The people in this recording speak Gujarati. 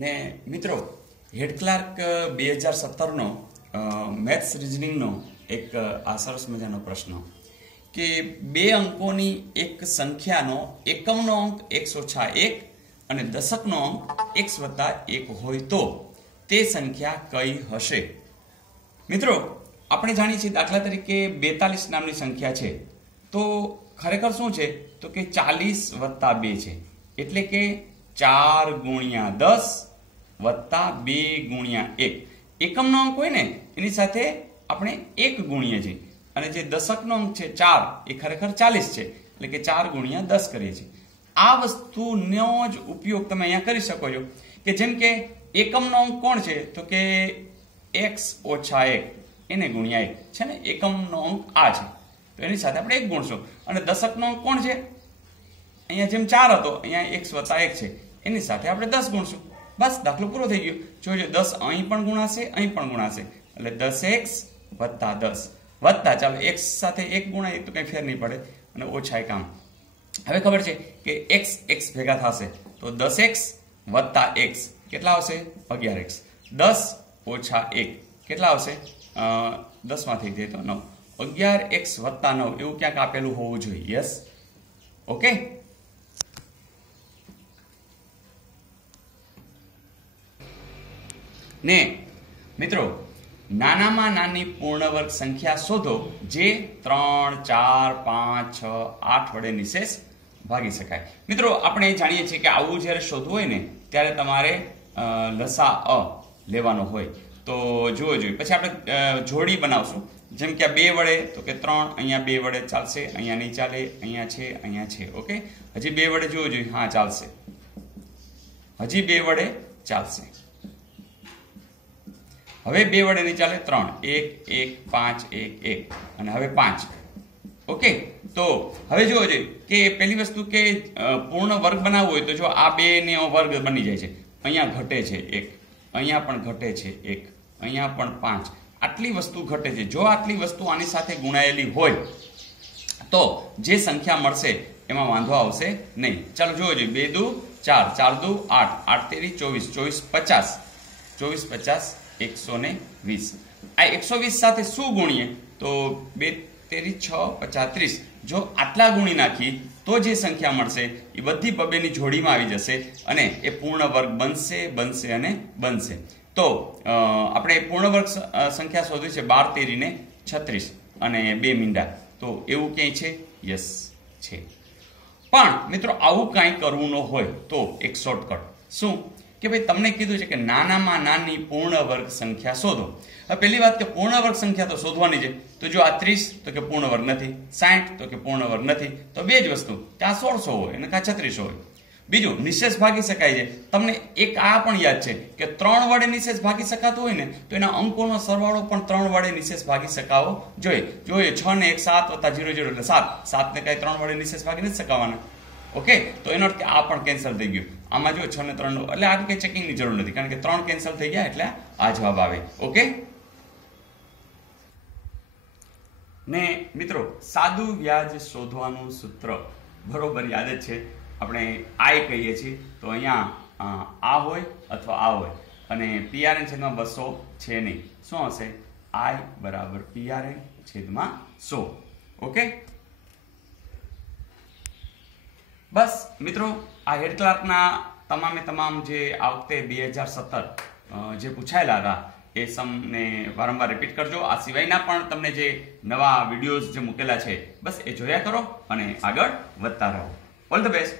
ને મિત્રો હેડ ક્લાર્ક 2017 નો મેથ્સ રીઝનિંગનો એક આ સરસ મજાનો પ્રશ્ન કે બે અંકોની એક સંખ્યાનો એકમનો અંક x ઓછા 1 અને દશકનો અંક x વત્તા 1 હોય તો તે સંખ્યા કઈ હશે? મિત્રો આપણે જાણીએ છીએ દાખલા તરીકે 42 નામની સંખ્યા છે તો ખરેખર શું છે તો કે 40 વત્તા 2 છે એટલે કે 4 ગુણ્યા 10 વત્તા 2 ગુણ્યા 1 એકમનો અંક હોય ને એની સાથે આપણે 1 ગુણીએ છીએ અને જે દશકનો અંક છે 4 એ ખરેખર 40 છે એટલે કે 4 ગુણ્યા 10 કરીએ છીએ. આ વસ્તુનો જ ઉપયોગ તમે અહીંયા કરી શકો છો કે જેમ કે એકમનો અંક કોણ છે તો કે x ઓછા 1 એને ગુણ્યા 1 છે ને, એકમનો અંક આ છે તો એની સાથે આપણે 1 ગુણશું. અને દશકનો અંક કોણ છે? અહીંયા જેમ 4 હતો અહીંયા x વત્તા 1 છે એની સાથે આપણે 10 ગુણશું. બસ દાખલો પૂરો થઈ ગયો. જોજો 10 અહીં પણ ગુણાશે અહીં પણ ગુણાશે એટલે 10x વત્તા 10 વત્તા ચાલો x સાથે 1 ગુણાય તો કંઈ ફેર નહીં પડે અને ઓછા 1 આમ. હવે ખબર છે કે x ભેગા થશે તો 10x વત્તા x કેટલા આવશે? 11x. 10 ઓછા 1 કેટલા આવશે? 10 માંથી જાય તો 9. 11x વત્તા 9 એવું ક્યાંક આપેલું હોવું જોઈએ. Yes, okay. ને મિત્રો નાનામાં નાની પૂર્ણવર્ગ સંખ્યા શોધો જે 3, 4, 5, 6, 8 વડે નિશેષ ભાગી શકાય. મિત્રો આપણે જાણીએ છીએ કે આવું જ્યારે શોધવું હોય ને ત્યારે તમારે લસા અ લેવાનો હોય તો જુઓ જોઈએ. પછી આપણે જોડી બનાવશું જેમ કે આ 2 વડે તો કે 3, અહીંયા 2 વડે ચાલશે, અહીંયા નહીં ચાલે, અહીંયા છે. ઓકે, હજી 2 વડે જુઓ જોઈએ, હા ચાલશે, હજી 2 વડે ચાલશે. હવે 2 વડે નહીં ચાલે, 3, 1, 1, 5, 1, 1 અને હવે 5. ઓકે, તો હવે જુઓ જોઈએ કે પેલી વસ્તુ કે પૂર્ણ વર્ગ બનાવવો હોય તો જો આ 2 ને વર્ગ બની જાય છે. અહીંયા ઘટે છે 1, અહીંયા પણ ઘટે છે 1, અહીંયા પણ 5. આટલી વસ્તુ ઘટે છે. જો આટલી વસ્તુ આની સાથે ગુણાયેલી હોય તો જે સંખ્યા મળશે એમાં વાંધો આવશે નહીં. ચાલો જુઓ જોઈએ, 2 દુ 4, 4 દુ 8, 8 તેરી 24, 24 50, 24 50 120. આ 120 સાથે શું ગુણીએ તો 2 તેરી 6 50 30. જો આટલા ગુણી નાખી તો જે સંખ્યા મળશે એ બધી બબેની જોડીમાં આવી જશે અને એ પૂર્ણ વર્ગ બનશે અને બનશે. તો આપણે પૂર્ણ વર્ગ સંખ્યા શોધવી છે 12 તેરી ને 36 અને 2 મીંડા. તો એવું ક્યાંય છે? યસ છે. પણ મિત્રો આવું કાંઈ કરવું ન હોય તો એક શોર્ટકટ. શું કે ભાઈ તમને કીધું છે કે નાનામાં નાની પૂર્ણ વર્ગ સંખ્યા શોધો. હવે પહેલી વાત કે પૂર્ણ વર્ગ સંખ્યા તો શોધવાની છે. તો જો આ 30 તો કે પૂર્ણ વર્ગ નથી, 60 તો કે પૂર્ણ વર્ગ નથી. તો બે જ વસ્તુ, કાં 1600 હોય અને કાં 3600 હોય. બીજું નિશેષ ભાગી શકાય છે. તમને એક આ પણ યાદ છે કે 3 વડે નિશેષ ભાગી શકાતું હોય ને તો એના અંકોનો સરવાળો પણ 3 વડે નિશેષ ભાગી શકાવો જોઈએ. 6 ને 1 7 વત્તા 0 0 એટલે 7. 7 ને કાંઈ 3 વડે નિશેષ ભાગી નથી શકાવાના. ઓકે, તો એનો અર્થ કે આ પણ કેન્સલ થઈ ગયું. આમાં જો 6 ને 3 એટલે આ કંઈ ચેકિંગની જરૂર નથી કારણ કે 3 કેન્સલ થઈ ગયા એટલે આ જવાબ આવે. ઓકે, ને મિત્રો સાદું વ્યાજ શોધવાનું સૂત્ર બરોબર યાદ જ છે. આપણે આઈ કહીએ છીએ તો અહીંયા આ હોય અથવા આ હોય અને PRN છેદમાં 200 છે નહીં. શું હશે? આઈ બરાબર PRN છેદમાં 100. ઓકે, બસ મિત્રો આ હેડ ક્લાર્કના તમામે તમામ જે આ વખતે 2017 જે પૂછાયેલા હતા એ સમને વારંવાર રિપીટ કરજો. આ સિવાયના પણ તમને જે નવા વિડીયોઝ જે મૂકેલા છે બસ એ જોયા કરો અને આગળ વધતા રહો. All the best.